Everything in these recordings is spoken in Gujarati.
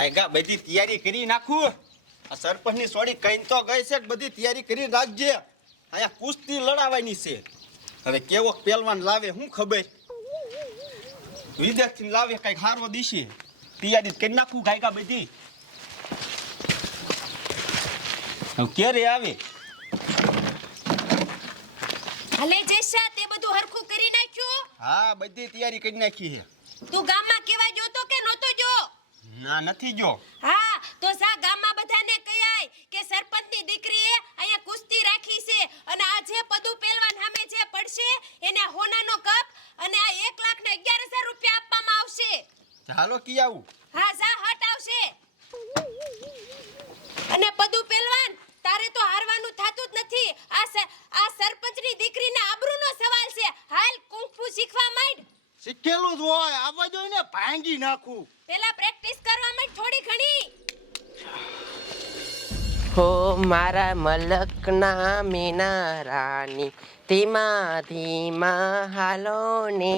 આગા બધી તૈયારી કરી નાખું. આ સરપંચની સોડી કઈ તો ગઈ છે બધી તૈયારી કરી રાખજે અહીંયા કુસ્તી લડાવવાની છે. હવે કેવો પહેલવાન લાવે શું ખબર? વિદેશથી લાવે કંઈક હારો દિશે. તૈયારી કરી નાખું ગાયકા બધી. ક્યારે આવે? ભલે જયસા તે બધું હરખું કરી નાખ્યું. હા બધી તૈયારી કરી નાખી છે. તું ગામમાં કેવા ગયો તો કે નહોતો જો ના નથી જો હા તો સા ગામમાં બધાને કહેવાય કે સરપંચની દીકરીએ અહીંયા કુસ્તી રાખી છે અને આ જે પદુ પહેલવાન સામે જે પડશે એને હોનાનો કપ અને આ એક લાખ ને અગિયાર હજાર રૂપિયા આપવામાં આવશે. ચાલો કી આવું? હા સા હટ આવશે. અને પદુ પહેલવાન તારે તો હારવાનું થાતું જ નથી. આ સ- આ સરપંચની દીકરીને આબરૂનો સવાલ છે. હાલ કુંફુ શીખવા માંડ. શીખેલું જ હોય. આવવા જોઈએ ને ભાંગી નાખું પેલા પ્રેક્ટિસ કરવા માંડ થોડી ઘણી હો મારા મલકના મીના રાની ધીમા ધીમા હાલો ને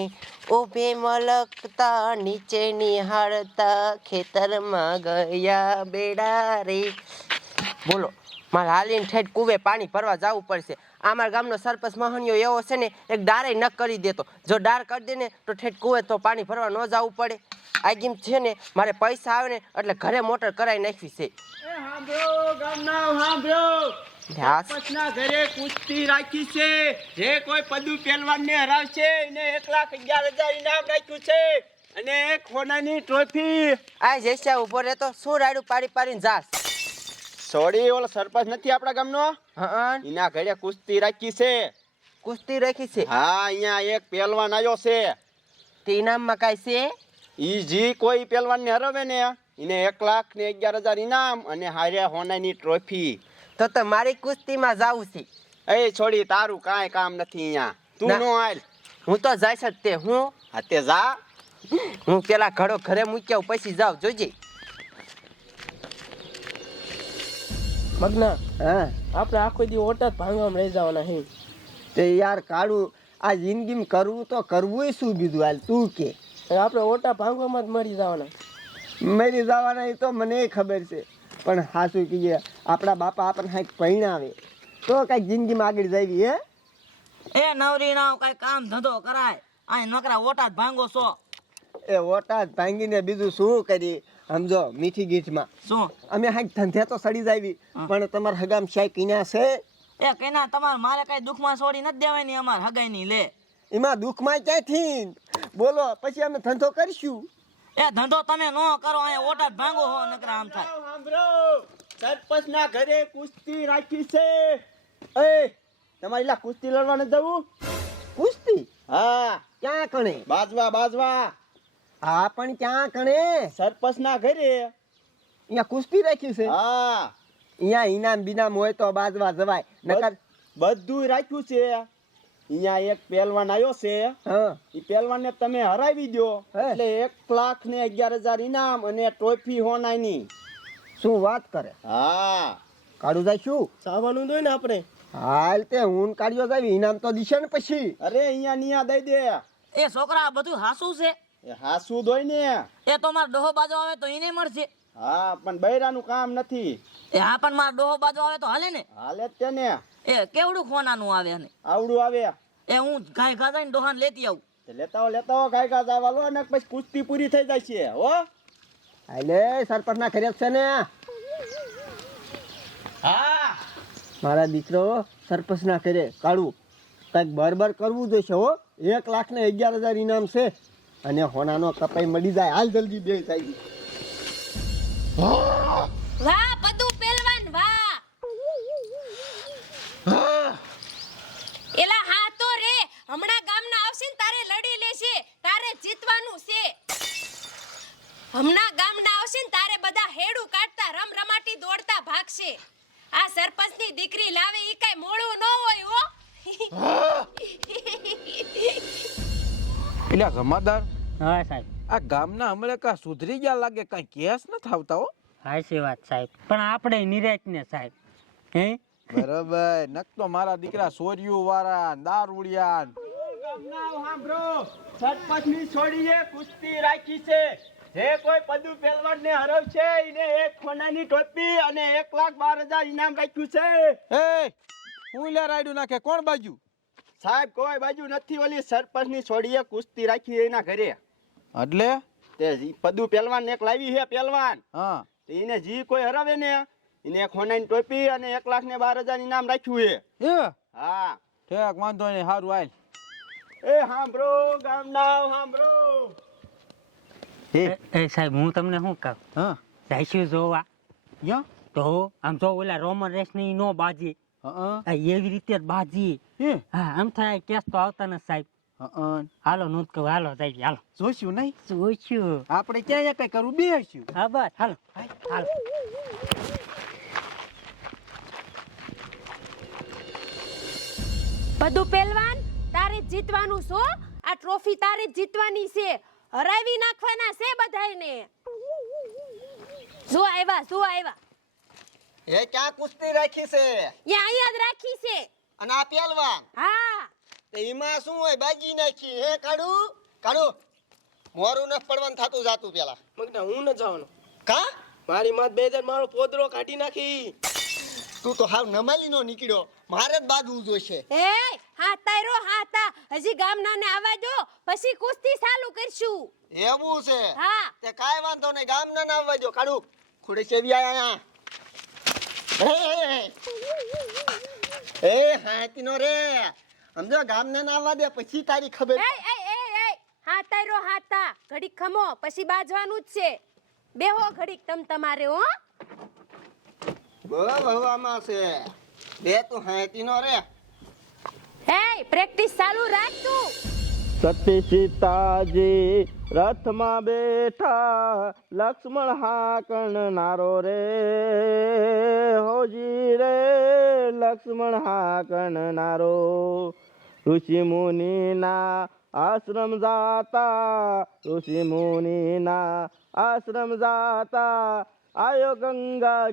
ઊભે મલકતા નીચે નિહાળતા ખેતરમાં ગયા બેડા રે. બોલો, મારે હાલીને ઠેઠ કુવે પાણી ભરવા જવું પડશે. અમારા ગામનો સરપંચ મહણિયો એવો છે ને એક ડારે ન કરી દેતો. જો ડાર કરી દે ને તો ઠેઠ કુવે તો પાણી ભરવા ન જવું પડે. આ ગેમ છે ને મારે પૈસા આવે ને એટલે ઘરે મોટર કરાવી નાખવી છે. સરપંચના ઘરે કુસ્તી રાખી છે. જે કોઈ પદુ પહેલવાન ને હરાવશે એને એક લાખ અગિયાર હજાર ઇનામ રાખ્યું છે. અને એક સોનાની ટ્રોફી આ જેસા ઊભો રહેતો શું રાડું પાડી પાડીને જાસ સોડી ઓલો સરપંચ નથી આપણા ગામનો? એના ઘરે કુસ્તી રાખી છે. કુસ્તી રાખી છે? હા અહીંયા એક પહેલવાન આવ્યો છે. તે ઇનામમાં કાંઈ છે? ઈ જી કોઈ પહેલવાન ને હરાવે ને એને એક લાખ ને અગિયાર હજાર ઇનામ અને હારે હોનાની ટ્રોફી. તો તો મારી કુસ્તીમાં જાવું છે. એ છોડી તારું કાંઈ કામ નથી અહીંયા. તું નો. આલ હું તો જઈશ જ તે હું. હા તે જા. હું પેલા ઘડો ઘરે મૂક્યા પછી જાવ જોજે. મગના? હા. આપણે આખો દી ઓટા જ ભાંગવામાં રહી જવાના હે. તે યાર કાળું આ જિંદગીમાં કરવું તો કરવું શું બીજું હાલ? તું કે. આપણે ઓટા ભાંગવામાં જ મરી જવાના. મરી જવાના એ તો મને ખબર છે. પણ સાસુ કહીએ આપણા બાપા આપણને કાંઈક પરિણાવે. તો કંઈક જિંદગીમાં આગળ જાવી હે? એ નવરી નાવ કાંઈ કામ ધંધો કરાય. આ નોકરા ઓટા જ ભાંગો છો. એ ઓટા ભાંગીને બીજું શું કરી? સમજો મીઠી ગીઠમાં શું? અમે હાંક ધંધે તો સડી જાવી પણ તમાર હગામ શાય કિન્યા છે? એ કેના તમાર મારે કઈ દુઃખમાં છોડી નથી દેવાની અમાર હગાઈ ની લે. એમાં દુઃખમાં ક્યાંથી? બોલો પછી અમે ધંધો કરીશું. એ ધંધો તમે નો કરો અહીંયા ઓટા ભાંગો હો નકરા આમ થાય. સાંભળો સરપંચના ઘરે કુસ્તી રાખી છે. એ તમારે લા કુસ્તી લડવાને જવું? કુસ્તી? હા. ક્યાં કણે? બાજવા બાજવા. હા પણ ક્યાં કણે? સરપંચના ઘરે. અહીંયા કુસ્તી રાખ્યું છે. હા. અહીંયા ઇનામ બિનામ હોય તો બાજવા જવાય. નકર બધું રાખ્યું છે. અહીંયા એક પહેલવાન આવ્યો છે. હા. એ પહેલવાન ને તમે હરાવી દો હે. એટલે એક લાખ ને અગિયાર હજાર ઇનામ અને ટ્રોફી હોનાની શું વાત કરે? હા. કાઢું જાય શું? સાવાનું દોય ને આપણે. હાલ તે હું કાઢ્યો જાવી ઇનામ તો દિશે ને પછી. અરે અહીંયા નિયા દઈ દે. એ છોકરા બધું હાસું છે. એ હાસુ દોય ને. એ તો મારો ડોહો બાજો આવે તો એને મળશે. હા પણ બૈરાનું કામ નથી. એ હા પણ મારો ડોહો બાજો આવે તો હાલે ને. હાલે જ તે ને એ કેવડું ખોનાનું આવે ને આવડું આવે. એ હું ગાય ઘા જઈને ડોહાને લેતી આવું. લેતા હો લેતા હો ગાય ગાજા વાલો અને પછી કુસ્તી પૂરી થઈ જાય છે હો. હાલે સરપંચ ના ઘરે છે ને. હા. મારા દીકરો સરપંચ ના કરે કાઢું કાંઈક બરબર કરવું જોઈશે હો. એક લાખ ને અગિયાર હજાર ઇનામ છે. અને હોનાનો કપાઈ મળી જાય. હાલ જલ્દી બે થાય. વાહ પદુ પહેલવાન વાહ એલા હા તો રે હમણાં ગામના આવશે ને તારે લડી લેશે તારે જીતવાનું છે હમણાં ગામના આવશે ને તારે બધા હેડું કાઢતા રમ રમાટી દોડતા ભાગશે આ સરપંચની દીકરી લાવે ઈ કઈ મોળું ન હોય હો એટલે જમાદાર? હા સાહેબ. આ ગામના હમણાં કા સુધરી ગયા લાગે? કઈ કેસ ન થાવતા હો? હાચી વાત સાહેબ. પણ આપણે નિરાશ ને સાહેબ. હે? બરાબર. નકતો મારા દીકરા સોરિયું વાળા દારૂડિયા. સાંભળો સરપંચની છોડીએ કુસ્તી રાખી છે જે કોઈ પદુ પહેલવાન ને હરવશે એને એક ખોનાની ટોપી અને એક લાખ બાર હજાર ઇનામ રાખ્યું છે એ હું લે રાયડું નાખે. કોણ બાજુ? સાહેબ કોઈ બાજુ નથી ઓલી સરપંચની છોડીએ કુસ્તી રાખી એના ઘરે. એટલે? તે પદુ પહેલવાન એક લાવી છે પહેલવાન. હા. તો એને જી કોઈ હરાવે ને એને એક સોનાની ટોપી અને એક લાખ ને બાર હજાર ઇનામ રાખ્યું છે. હા? ઠેક વાંધો નહીં સારું હાલ. એ હાંભળો ગામના હાંભળો એ? સાહેબ હું તમને શું કહું? હા. છે જોવા. જો તો આમ જો ઓલા રોમન રેસની નો બાજી. એવી રીતે જ બાજી. આમ થાય કેસ તો આવતા ને સાહેબ. હાલો નોંધ કહું હાલો સાહેબ હાલો. જોઈશું નહીં? જોઈશું. આપણે ક્યાં કઈ કરવું બેસ્યું હા બસ હાલો. હાલો. બધું પહેલવાન તારે જ જીતવાનું છો આ ટ્રોફી તારે જ જીતવાની છે. હરાવી નાખવાના છે બધાયને. જો આવ્યા જો આવ્યા. એ ક્યાં કુસ્તી રાખી છે? યા અહીંયા જ રાખી છે. અને આ પહેલવાન? હા. તે એમાં શું હોય? બાજી નાખી. હે કાઢું? કાઢું. મોરું ન પડવાનું થતું જાતું પેલા. મગના હું ન જવાનો. કા? મારી માત બે હજાર મારો પોદરો કાઢી નાખી. તું તો હાવ નમાલી નો નીકળ્યો. મારે જ બાજુ જોઈશે. એ હા તારો હા તા હજી ગામનાને આવવા દો પછી કુસ્તી ચાલુ કરશું. એવું છે? હા. તે કાઈ વાંધો નહીં. ગામ ના આવવા દો. કાઢું. ખુડે સેવી આયા? એ હાથી નો રે. સમજો ગામ ના આવવા દે પછી તારી ખબર એ એ એ એ હા તારો હા તા ઘડીક ખમો પછી બાજવાનું જ છે. બેહો ઘડીક તમ તમારે હો. બહુ હવામાં છે. બે તું હાથી નો રે. હે પ્રેક્ટિસ ચાલુ રાખ તું. સતી સીતાજી રથમાં બેઠા લક્ષ્મણ હાકણ નારો રે હોજી રે લક્ષ્મણ હાકણ નારો. ઋષિ મુનિના આશ્રમ જાતા ઋષિ મુનિના આશ્રમ જાતા આયો ગંગા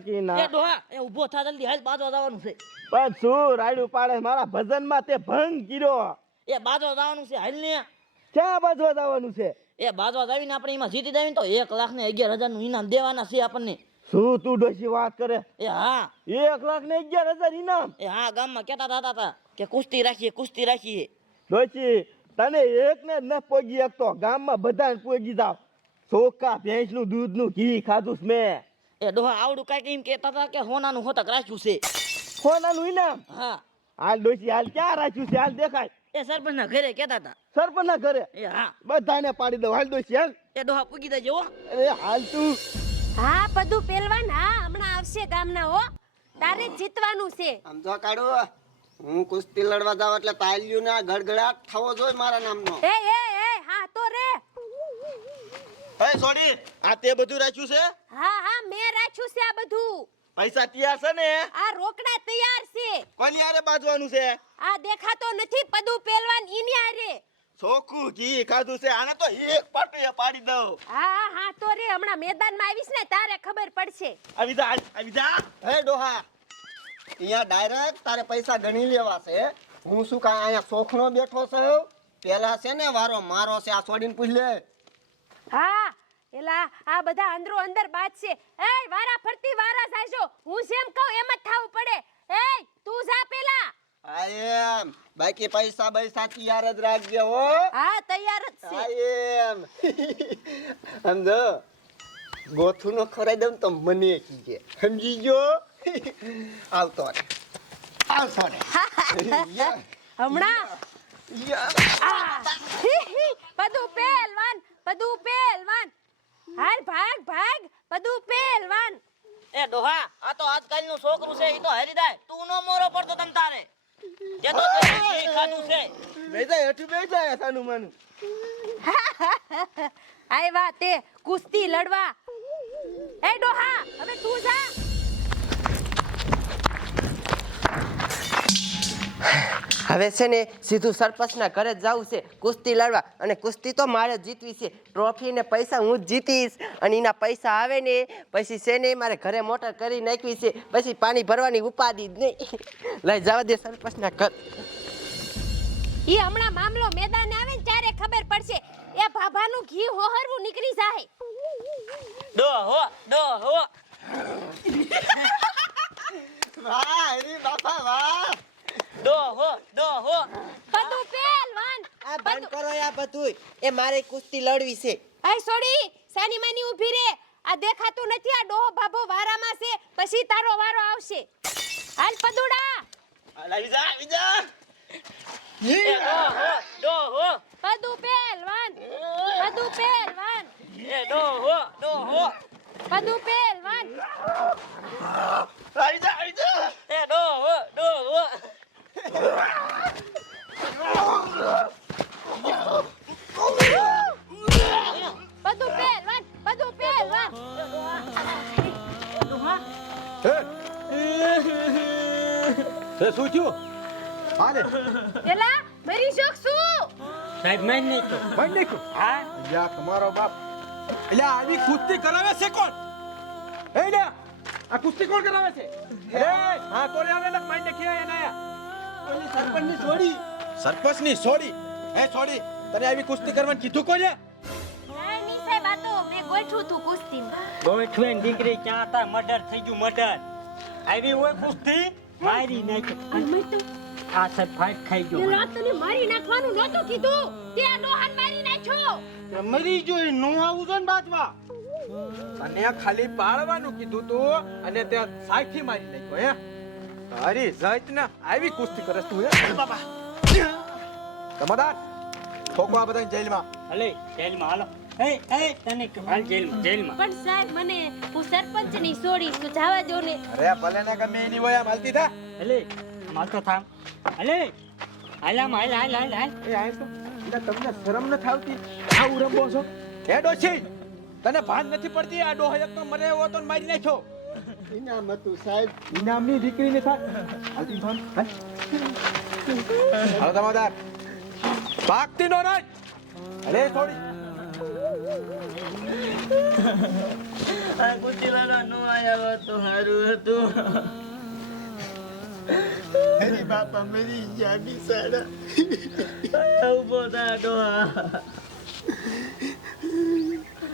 ડોહા એ ઊભો થા જલ્દી હાલ બાજવા જવાનું છે. પણ શું રાયડું પાડે? મારા ભજનમાં તે ભંગ કર્યો. એ બાજવા જવાનું છે હાલ ને ક્યાં બાજવા જવાનું છે? એ બાજવા જાવીને આપણે એમાં જીતી જાવીને તો એક લાખ ને અગિયાર હજારનું ઇનામ દેવાના છે આપણને. શું તું ડોસી વાત કરે? એ હા. એક લાખ ને અગિયાર હજાર ઇનામ? એ હા ગામમાં કેતા હતા હતા કે કુસ્તી રાખીએ કુસ્તી રાખીએ. ડોસી તને એક ને ન પોગી શકતો ગામમાં બધાને પોગી જાવ. ચોખ્ખા ભેંસનું દૂધનું ઘી ખાધું મેં. એ ડોહા આવડું કાંઈક એમ કહેતા હતા કે હોનાનું હોતક રાખ્યું છે. સોનાનું ઇનામ? હા. હાલ ડોસી હાલ ક્યાં રાખ્યું છે? હાલ દેખાય. એ સરપંચના ઘરે કેતા હતા. સરપંચના ઘરે? એ હા. બધાને પાડી દો હાલ દો હાલ. એ ડોહા પૂગી દેજો હો. અરે હાલ તું. હા બધું પહેલવાન હા હમણાં આવશે ગામના હો. તારે જીતવાનું છે. સમજો કાઢો. હું કુસ્તી લડવા જાવ એટલે તાલ્યું ના ગડગડાટ થવો જોઈએ મારા નામનો. એ એ એ હા તો રે. હે સોડી આ તે બધું રાખ્યું છે? હા હા મેં રાખ્યું છે આ બધું. પૈસા તૈયાર છે ને? આ રોકડા તૈયાર છે. કોની આરે બાજવાનું છે? આ દેખાતો નથી પદુ પહેલવાન ઈની આરે ચોખ્ખું ઘી ખાધું છે આને તો એક પાટે પાડી દઉં. હા હા તો રે હમણાં મેદાનમાં આવીશ ને તારે ખબર પડશે. આવી જા આવી જા. હે ડોહા અહીંયા ડાયરેક્ટ તારે પૈસા ગણી લેવા છે. હું શું કાંઈ અહીંયા શોખનો બેઠો છું? પેલા છે ને વારો મારો છે આ છોડીને પૂછ લે. હા એલા આ બધા અંદરો અંદર બાદ છે. એ વારા ફરતી વારા જાજો હું જેમ કહું એમ જ થાવું પડે. એ તું જા પેલા. આ એમ. બાકી પૈસા પૈસા તૈયાર જ રાખજે હો. હા તૈયાર જ છે. આ એમ. સમજો ગોથું નો ખરાઈ દઉં તો મને કીજે. સમજી ગયો આવતો રે આવતો રે હમણાં? બધું પહેલવાન બધું પહેલવાન હાલ ભાગ ભાગ બધું પહેલવાન એ ડોહા આ તો આજકાલનું છોકરું છે એ તો હરી જાય તું નો મોરો પડતો તમ તારે. જે તો ખાધું છે. બેજા હેઠું બે જાય સાનું માનું. આવ્યા તે કુસ્તી લડવા. એ ડોહા હવે તું જા. હવે છે ને સીધું સરપંચના ઘરે જ જવું છે કુસ્તી લડવા. અને કુસ્તી તો મારે જ જીતવી છે. ટ્રોફી ને પૈસા હું જ જીતીશ. અને એના પૈસા આવે ને પછી છે ને મારે ઘરે મોટર કરી નાખવી છે. પછી પાણી ભરવાની ઉપાધિ જ નહીં. લઈ જવા દે સરપંચના ઘર. એ હમણાં મામલો મેદાન આવે ને ત્યારે ખબર પડશે. એ ભાભાનું ઘી હોહરવું નીકળી જાય. ડો હો ડો હો. વાહ હરી બાપા વાહ. ડો હો બધું પહેલવાન આ બંધ. કરો આ બધું એ મારે કુસ્તી લડવી છે. આય સોડી સાની માની ઊભી રે? આ દેખાતું નથી આ ડોહો ભાભો વારામાં છે. પછી તારો વારો આવશે. હાલ પદુડા. આવી જા આવી જા. ડોહો ડો હો ડો હો પદુ પહેલવાન પદુ પહેલવાન એ ડોહો પદુ પહેલવાન હાલે એલા મરી શોખ શું? સાહેબ મારી નહીં તો ભાઈ નાખ્યું હા? યા તમારો બાપ. એટલે આવી કુસ્તી કરાવે છે કોણ? એ લે. આ કુસ્તી કોણ કરાવે છે? એ હા કોને આવે ને? માઈ નાખી એને ઓલી સરપંચની છોડી સરપંચની છોડી એ છોડી તને આવી કુસ્તી કરવાનું કીધું કોને ના ની સાહેબ આ તો મેં ગોઠવું તું કુસ્તીમાં. ગોઠવેન દીકરી ક્યાં હતા? મર્ડર થઈ ગયું મર્ડર. આવી હોય કુસ્તી મારી નાખી. તો આ સાહેબ ખાઈ ગયો તને મારી નાખવાનું નહોતું કીધું. તે આ ડોહાન મારી નાખ્યો. મરી જોઈ નો આવું છે ને બાજવા તને ખાલી પાળવાનું કીધું તું અને તે સાખી મારી નાખ્યો હે? તારી જાત ને આવી કુસ્તી કરે તું હે? બાબા. તમારા ઠોકો આ બધાને જેલમાં. હલે જેલમાં હાલો. એ એ તને હાલ જેલમાં જેલમાં. પણ સાહેબ મને હું સરપંચની છોડી તો જવા દો ને. અરે ભલે ને ગમે એની હોય આમ હાલતી થા. હલે માલ તો થામ અલે હાલ હાલ હાલ હાલ હાલ. એ આ તો. એટલે તમને શરમ ન થાવતી આવું ઉરંબો છો? હે ડોશી? તને ભાન નથી પડતી? આ ડોહ એક તો મરે એવો તો મારી નાખ્યો. ઇનામ હતું સાહેબ. ઇનામની દીકરીને થાય હાલતી ભાન. હાલ. હાલો તમાદાર ભાગતી નો રાજ અરે થોડી. આ કુચીલાનો નો આયા તો સારું હતું. હરી બાપા મરી ગયા બિસાડા ઊભો થા ડોહા